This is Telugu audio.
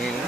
నేను.